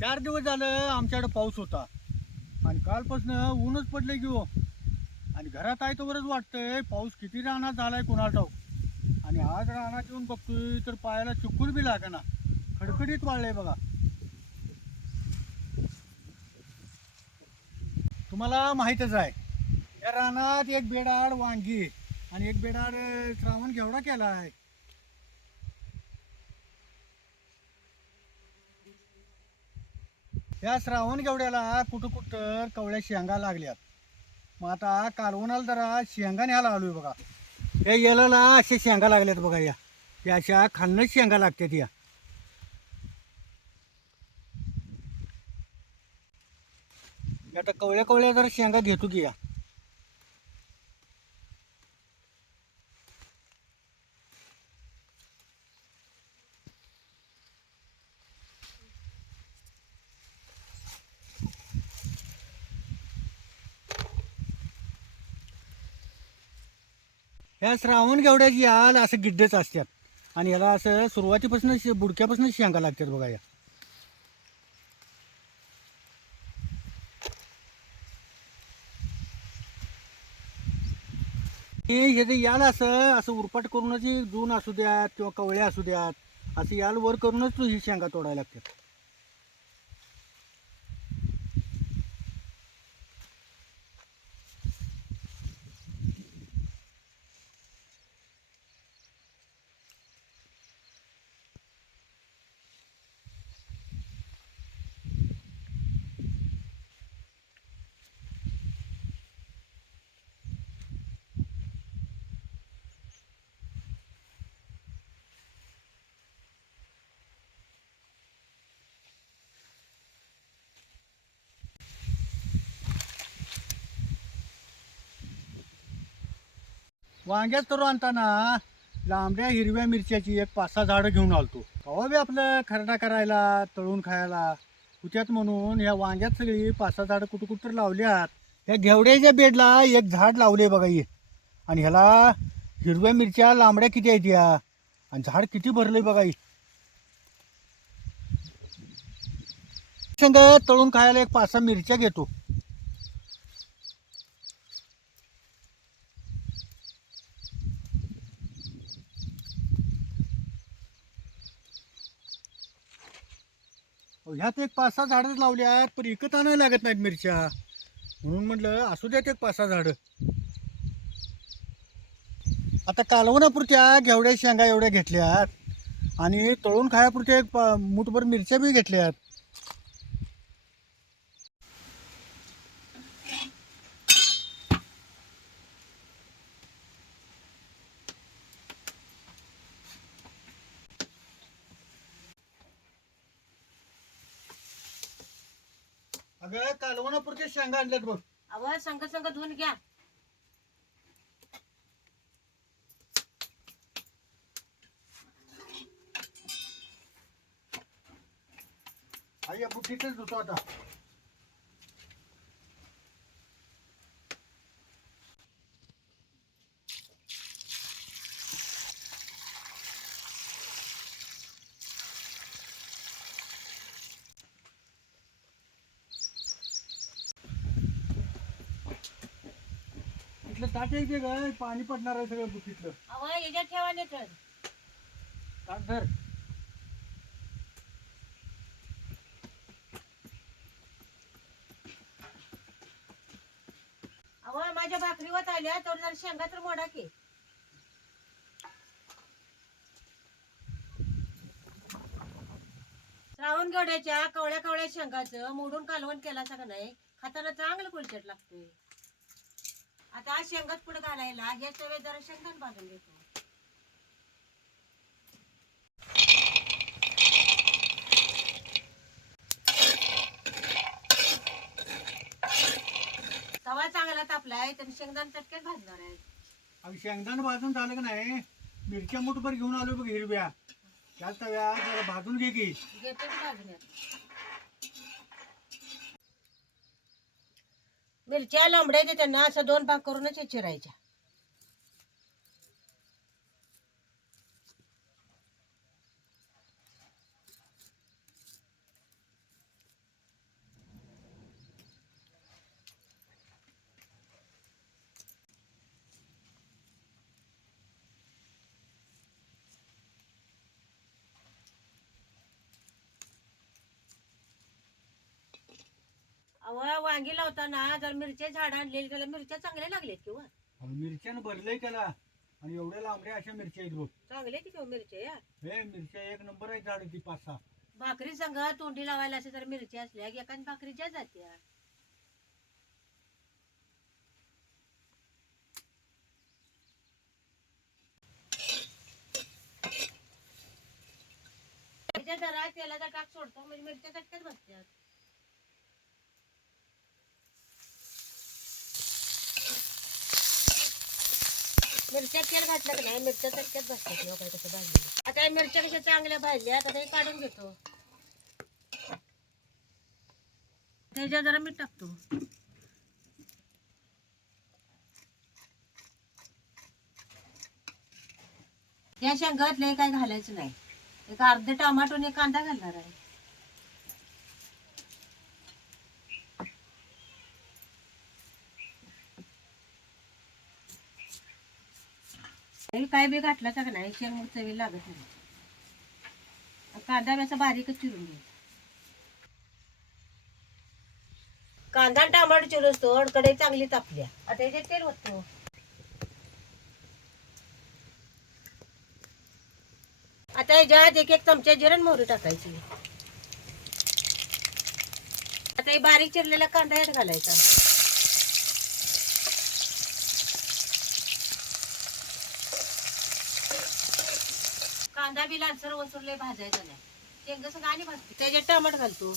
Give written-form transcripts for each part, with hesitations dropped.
4 दिवस झालं आमच्याकडे पाऊस होता आणि कालपासून ऊनच पडले की हो. आणि घरात आहे तोवरच वाटतंय पाऊस किती रानात झालाय कुणाला ठाऊक. आणि आज रानात येऊन बघतोय तर पायाला चिखल बी लागेना, खडखडीत वाळलंय बघा. तुम्हाला माहीतच आहे या रानात एक बेडाड वांगी आणि एक बेडाड श्रावण घेवडा केला आहे. या श्रावण घेवड्याला कुठं कुठं कवळ्या शेंगा लागल्यात. मग आता कालवणाला जरा शेंगा न्यायला आलोय बघा. या येलाला अशा शेंगा लागल्यात बघा. या अशा खालनच शेंगा लागतात. आता कवळ्या कवळ्या जरा शेंगा घेतो की या श्रावण घेवड्याची याल असं गिड्डेच असतात आणि याला असं सुरुवातीपासून बुडक्यापासून शेंगा लागतात बघा. हे जे याल असं असं उरपाट करूनच जून असू द्यात किंवा कवळ्या असू द्यात असं याल वर करूनच ही शेंगा तोडायला लागतात. वांग्याच तर आणताना लांबड्या हिरव्या मिरच्याची एक 5-6 झाडं घेऊन आलतो. कवा बी आपलं खरडा करायला तळून खायला कुठ्यात म्हणून ह्या वांग्यात सगळी 5-6 झाडं कुठं कुठं तर लावल्यात. ह्या घेवड्याच्या बेडला एक झाड लावले बघा आणि ह्याला हिरव्या मिरच्या लांबड्या किती आहेत आणि झाड किती भरलंय बघा. संग तळून खायला एक 5-6 मिरच्या घेतो. ह्यात एक 5-6 झाडं लावल्यात पण विकत आणायला लागत नाहीत मिरच्या, म्हणून म्हटलं असू द्यात एक 5-6 झाडं. आता कालवणापुरत्या घेवड्या शेंगा एवढ्या घेतल्यात आणि तळून खायापुरत्या एक मुठभर मिरच्या बी घेतल्यात. अगं कालवणापुरत्या शेंगा आणल्यात बघ. अव संग संग धुवून घ्या. आई या बुट्टीतच धुतो आता. इथलं ताट एक दे ग, पाणी पडणार आहे सगळं बुट्टीतलं. अव याच्यात ठेवा नाही तर. ताट धर. अव माझ्या भाकरीवर आल्या तर जरा शेंगा तर मोडा की. श्रावण घेवड्याच्या कवळ्या कवळ्या शेंगाचं मोडून कालवण केला का नाही, खाताना चांगलं कुलचट लागतंय. आता आज शेंगात पुढे घालायला हे सगळे जरा शेंगदाण भाजून घेतो. तवा चांगला तापलाय तर शेंगदाण चटक्यात भाजणार आहे. अगं शेंगदाणा भाजून झालं का नाही, मिरच्या मुठभर घेऊन आलो बघ हिरव्या, त्या तव्या जरा भाजून घे की. घेतो की भाजण्यात. मिरच्या लांबड्या त्यांना असं 2 भाग करूनच चिरायच्या. अहो वांगी लावताना जर मिरच्या झाड आणलेली त्याला मिरच्या चांगल्या लागल्यात किंवा मिरच्यानं भरलंय त्याला आणि एवढ्या लांबड्या अशा मिरच्या आहेत बघ. चांगल्या की किंवा मिरच्या या हे मिरच्या एक नंबर आहे झाड ती 5-6. भाकरी संग तोंडी लावायला असे जर मिरच्या असल्या की एखादी भाकरी ज्या जात्या. त्याच्या जरा तेलाचा टाक सोडतो म्हणजे मिरच्या चटक्यात बसत्यात. मिरच्या तेल घातलं की नाही मिरच्या चटक्यात बसतात किंवा काय कसं भाजलेलं. आता या मिरच्या कशा चांगल्या भाजल्या आता हे काढून घेतो. त्याच्यात जरा मीठ टाकतो. या शेंगात लय काय घालायचं नाही. एक अर्धे टमाटो आणि कांदा घालणार आहे. काय बी घातला का नाही शेंग मग चवी लागत नाही. कांदा बी असा बारीकच चिरून घ्यायचा. कांदा आणि टमाटो चिरूस तो कढई चांगली तापल्या. आता याच्यात तेल होतो. आता याच्यात एक एक चमचा जिरं मोहरी टाकायची. आता हे बारीक चिरलेला कांदा यात घालायचा. कांदा बी लालसर वसरले भाजायचा नाही. शेंगा सगळं आणि भाजते. त्याच्यात टमाट घालतो.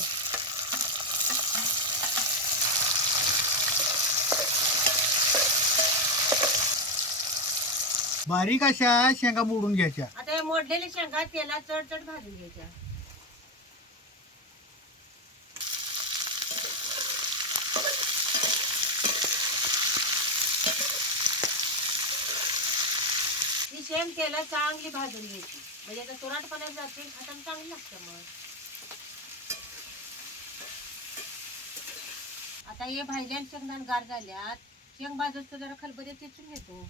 बारीक अशा शेंगा मोडून घ्यायच्या. आता या मोडलेल्या शेंगा तेलात चढ भाजून घ्यायच्या. ही शेंग तेलात चांगली भाजून घ्यायची म्हणजे आता तुराटपणा जाते खाताना चांगली लागते. मग आता हे भाजल्या शेंगदाण गार झाल्यात. शेंग भाजतो जरा खलबत्यात चेचून घेतो.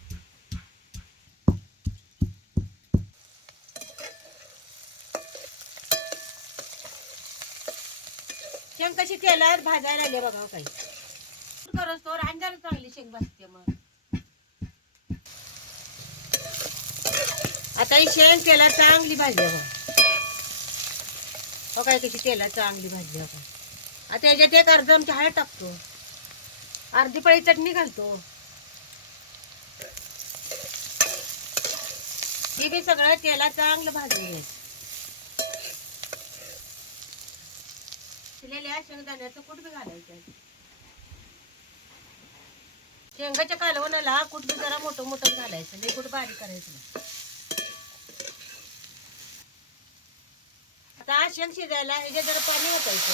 शेंग कशी तेलात भाजायला लागली बघा काही करत तो अंधार चांगली शेंग भाजते. मग आता ही शेंग तेलात चांगली भाजली बघा काय कशी तेलात चांगली भाजली बघा. आता याच्यात एक अर्धा चमचा हळद टाकतो. अर्धी पळी चटणी घालतो. हे बी सगळं तेलात चांगलं भाजून घ्यायचं. शिलेल्या शेंगदाण्याचं कूट बी घालायचं. शेंगाच्या कालवणाला कूट बी जरा मोठं मोठं घालायचं. लई कूट बारीक करायचं नाही. आता हा शेंग शिजायला ह्याच्यात जरा पाणी ओतायचं.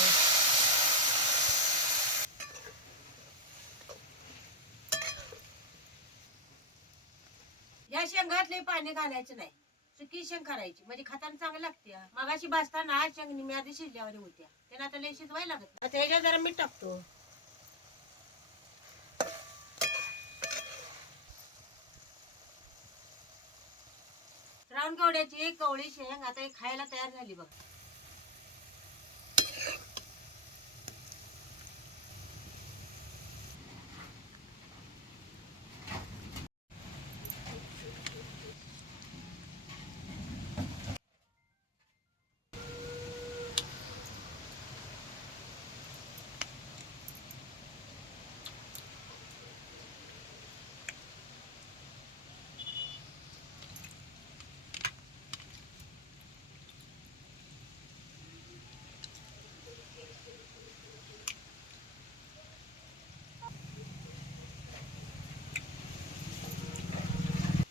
या शेंगात लई पाणी घालायचं नाही. सुकी शेंग करायची म्हणजे खाताना चांगली लागते. मगाशी भाजताना शेंग निम्याआधी शिजल्यावर होत्या त्यांना आता लई शिजवायला लागत नाही. आता ह्याच्यात जरा मीठ टाकतो. श्रावण कवड्याची कवळी शेंग आता ही खायला तयार झाली बघ.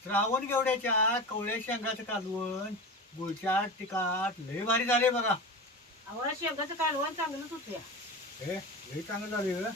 श्रावण गेवड्याच्या कवळ्या शेंगाचं कालवण गुळचाट तिखट लय भारी झाले बघा. अहो शेंगाचं कालवण चांगलंच होतं. हे लय चांगलं झाले.